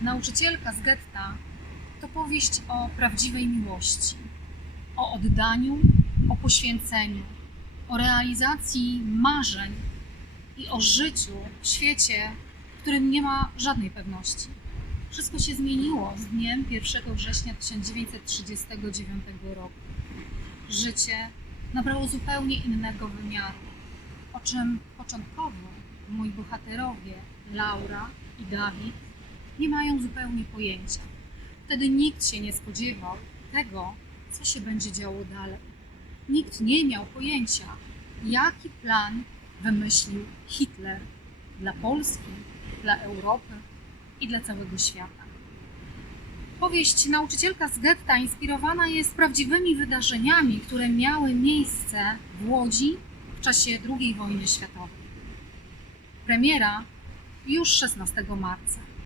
Nauczycielka z getta to powieść o prawdziwej miłości, o oddaniu, o poświęceniu, o realizacji marzeń i o życiu w świecie, w którym nie ma żadnej pewności. Wszystko się zmieniło z dniem 1 września 1939 roku. Życie nabrało zupełnie innego wymiaru, o czym początkowo moi bohaterowie, Laura i Dawid, nie mają zupełnie pojęcia. Wtedy nikt się nie spodziewał tego, co się będzie działo dalej. Nikt nie miał pojęcia, jaki plan wymyślił Hitler dla Polski, dla Europy i dla całego świata. Powieść Nauczycielka z getta inspirowana jest prawdziwymi wydarzeniami, które miały miejsce w Łodzi w czasie II wojny światowej. Premiera już 16 marca.